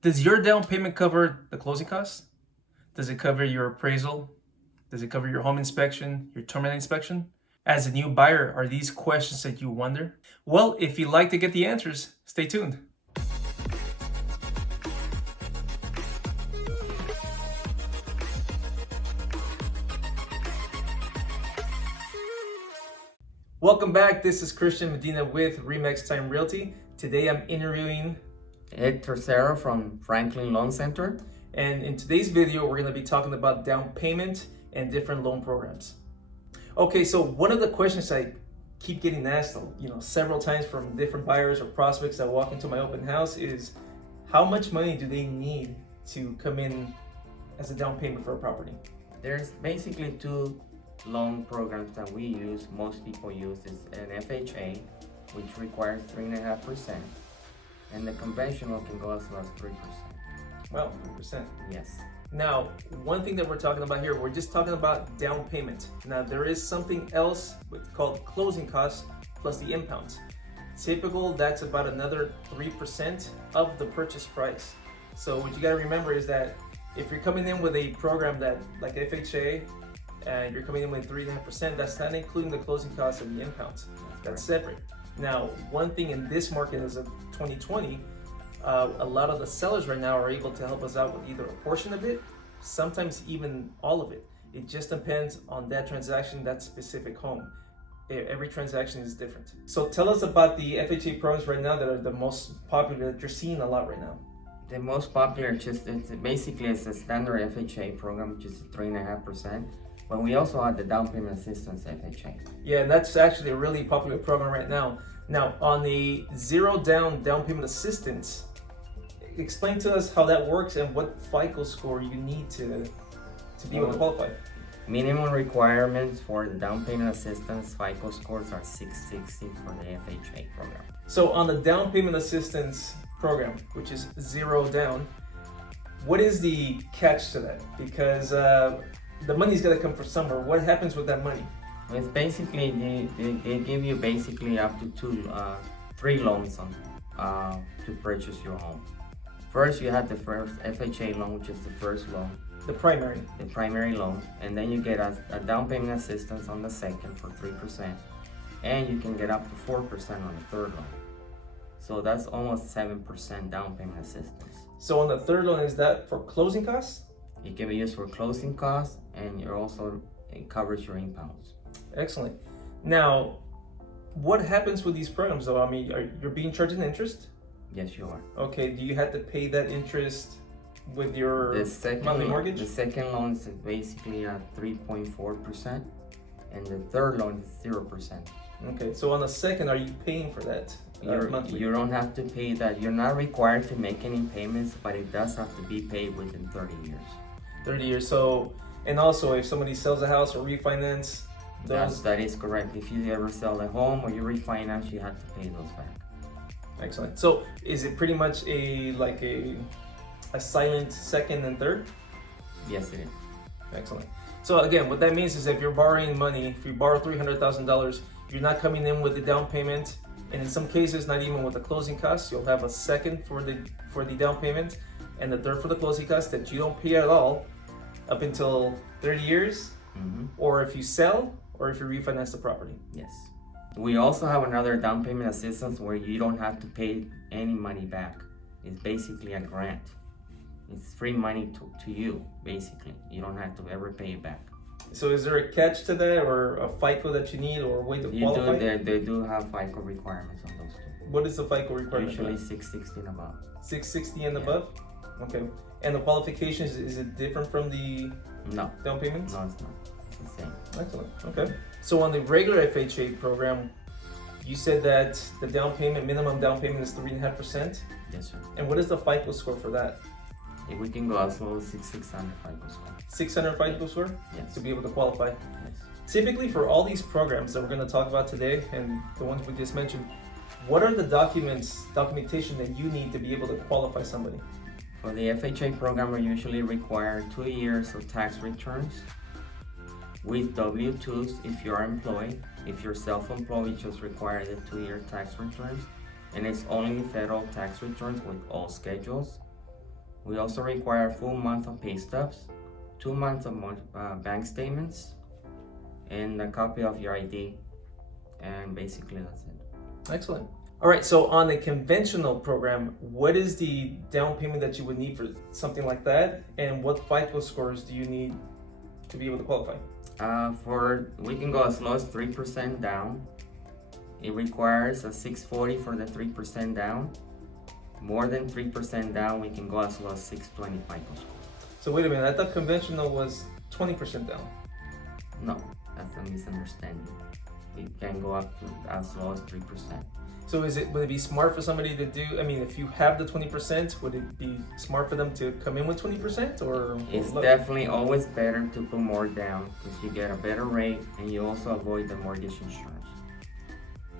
Does your down payment cover the closing costs? Does it cover your appraisal? Does it cover your home inspection, your termite inspection? As a new buyer, are these questions that you wonder? Well, if you'd like to get the answers, stay tuned. Welcome back. This is Christian Medina with Remax Time Realty. Today I'm interviewing Tercero from Franklin Loan Center. And in today's video, we're going to be talking about down payment and different loan programs. Okay, so one of the questions I keep getting asked, several times from different buyers or prospects that walk into my open house is, how much money do they need to come in as a down payment for a property? There's basically two loan programs that we use. Most people use is an FHA, which requires 3.5%, and the conventional can go as low as 3%. Well, 3%. Yes. Now, one thing that we're talking about here, we're just talking about down payment. Now, there is something else called closing costs plus the impounds. Typical, that's about another 3% of the purchase price. So what you got to remember is that if you're coming in with a program that like FHA, and you're coming in with 3.5%, that's not including the closing costs of the impounds. That's separate. Now, one thing in this market as of 2020, a lot of the sellers right now are able to help us out with either a portion of it, sometimes even all of it. It just depends on that transaction, that specific home. Every transaction is different. So tell us about the FHA programs right now that are the most popular, that you're seeing a lot right now. The most popular, it's a standard FHA program, which is 3.5%. But we also have the down payment assistance FHA. Yeah, that's actually a really popular program right now. Now, on the zero down payment assistance, explain to us how that works and what FICO score you need to be able to qualify. Minimum requirements for the down payment assistance FICO scores are 660 for the FHA program. So on the down payment assistance program, which is zero down, what is the catch to that? Because the money's got to come from somewhere. What happens with that money? It's basically, they give you basically up to three loans to purchase your home. First, you have the first FHA loan, which is the first loan. The primary loan. And then you get a down payment assistance on the second for 3%. And you can get up to 4% on the third loan. So that's almost 7% down payment assistance. So on the third loan, is that for closing costs? It can be used for closing costs, and it covers your impounds. Excellent. Now, what happens with these programs though? I mean, you're being charged an interest? Yes, you are. Okay, do you have to pay that interest with your monthly mortgage? The second loan is basically at 3.4%, and the third loan is 0%. Okay, so on the second, are you paying for that monthly? You don't have to pay that. You're not required to make any payments, but it does have to be paid within 30 years. 30 years. So, and also if somebody sells a house or refinance, that is correct. If you ever sell a home or you refinance, you have to pay those back. Excellent. So is it pretty much a silent second and third? Yes, it is. Excellent. So again, what that means is if you're borrowing money, if you borrow $300,000, you're not coming in with the down payment, and in some cases not even with the closing costs. You'll have a second for the down payment and the third for the closing costs that you don't pay at all up until 30 years, or if you sell or if you refinance the property. Yes. We also have another down payment assistance where you don't have to pay any money back. It's basically a grant. It's free money to you, basically. You don't have to ever pay it back. So is there a catch to that, or a FICO that you need, or a way to qualify? They do have FICO requirements on those two. What is the FICO requirement? Usually 660 and above. 660 and above? Okay. And the qualifications, is it different from the down payments? No, it's not. It's the same. Excellent. Okay. So on the regular FHA program, you said that the minimum down payment is 3.5%? Yes, sir. And what is the FICO score for that? We can go as low as 600 FICO score. 600 FICO score? Yes. To be able to qualify? Yes. Typically for all these programs that we're going to talk about today and the ones we just mentioned, what are the documentation that you need to be able to qualify somebody? For the FHA program, we usually require 2 years of tax returns with W-2s if you're employed. If you're self-employed, you just require the 2-year tax returns, and it's only federal tax returns with all schedules. We also require a full month of pay stubs, 2 months of bank statements, and a copy of your ID. And basically that's it. Excellent. All right, so on a conventional program, what is the down payment that you would need for something like that? And what FICO scores do you need to be able to qualify? We can go as low as 3% down. It requires a 640 for the 3% down. More than 3% down, we can go as low as 620 FICO score. So wait a minute, I thought conventional was 20% down. No, that's a misunderstanding. It can go up to as low as 3%. So would it be smart for somebody to do, I mean, if you have the 20%, would it be smart for them to come in with 20% or? It's definitely always better to put more down because you get a better rate and you also avoid the mortgage insurance.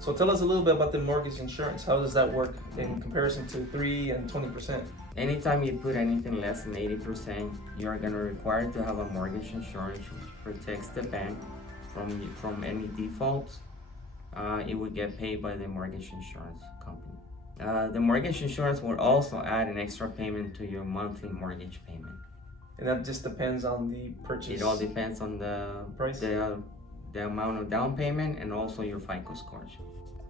So tell us a little bit about the mortgage insurance. How does that work in comparison to 3 and 20%? Anytime you put anything less than 80%, you're going to require to have a mortgage insurance which protects the bank from any defaults. It would get paid by the mortgage insurance company. The mortgage insurance will also add an extra payment to your monthly mortgage payment. And that just depends on the purchase? It all depends on the price? The amount of down payment and also your FICO scores.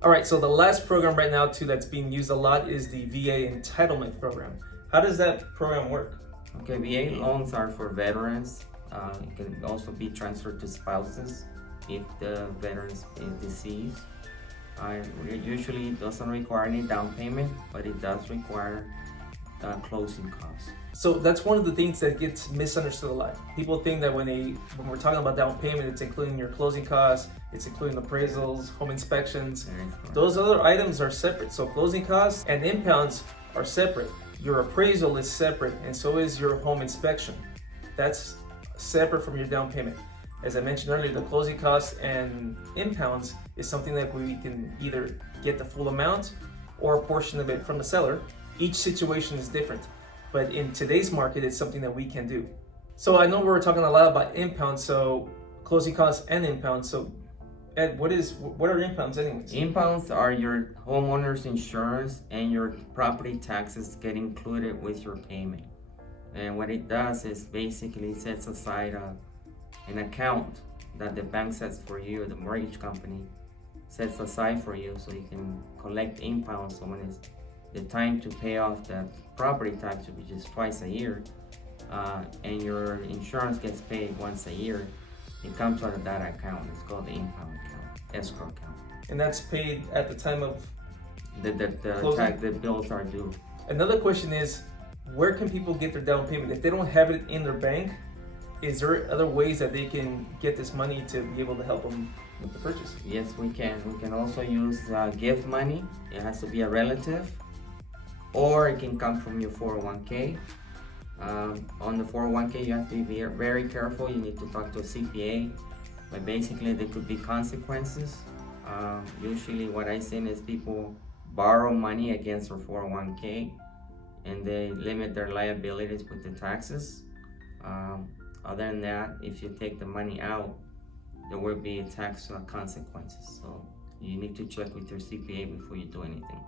All right, so the last program right now too that's being used a lot is the VA entitlement program. How does that program work? Okay, VA loans are for veterans. It can also be transferred to spouses if the veteran is deceased. It usually doesn't require any down payment, but it does require closing costs. So that's one of the things that gets misunderstood a lot. People think that when we're talking about down payment, it's including your closing costs, it's including appraisals, home inspections. Those other items are separate. So closing costs and impounds are separate. Your appraisal is separate, and so is your home inspection. That's separate from your down payment. As I mentioned earlier, the closing costs and impounds is something that we can either get the full amount or a portion of it from the seller. Each situation is different, but in today's market, it's something that we can do. So I know we're talking a lot about impounds, so closing costs and impounds. So Ed, what are impounds anyways? Impounds are your homeowner's insurance and your property taxes get included with your payment. And what it does is basically sets aside an account that the bank sets for you, or the mortgage company sets aside for you, so you can collect impounds. So when it's the time to pay off the property tax, which is twice a year, and your insurance gets paid once a year, it comes out of that account. It's called the impound account, escrow account. And that's paid at the time of the bills are due. Another question is, where can people get their down payment? If they don't have it in their bank, is there other ways that they can get this money to be able to help them with the purchase? Yes, we can. We can also use gift money. It has to be a relative, or it can come from your 401k. On the 401k, you have to be very careful. You need to talk to a CPA, but basically there could be consequences. Usually what I've seen is people borrow money against their 401k and they limit their liabilities with the taxes. Other than that, if you take the money out, there will be tax consequences. So you need to check with your CPA before you do anything.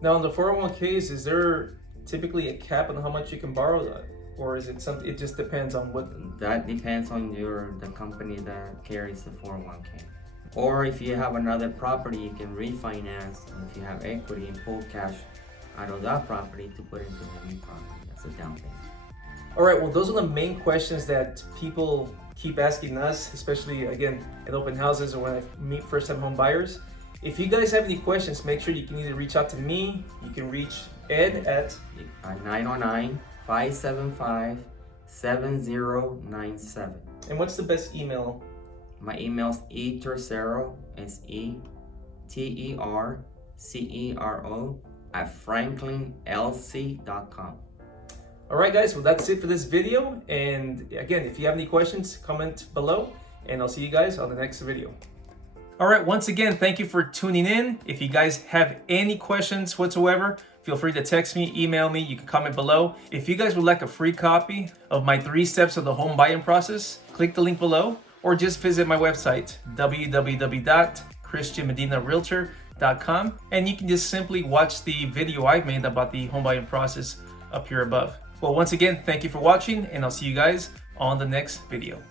Now, on the 401ks, is there typically a cap on how much you can borrow, or is it something? It just depends on what. That depends on the company that carries the 401k. Or if you have another property, you can refinance. And if you have equity, and pull cash out of that property to put into the new property. That's a down payment. All right. Well, those are the main questions that people keep asking us, especially again at open houses or when I meet first-time home buyers. If you guys have any questions, make sure you can either reach out to me. You can reach Ed at 909-575-7097. And what's the best email? My email's etercero, SETERCERO @franklinlc.com. All right, guys. Well, that's it for this video. And again, if you have any questions, comment below, and I'll see you guys on the next video. All right, once again, thank you for tuning in. If you guys have any questions whatsoever, feel free to text me, email me, you can comment below. If you guys would like a free copy of my 3 steps of the home buying process, click the link below or just visit my website, www.christianmedinarealtor.com, and you can just simply watch the video I've made about the home buying process up here above. Well, once again, thank you for watching, and I'll see you guys on the next video.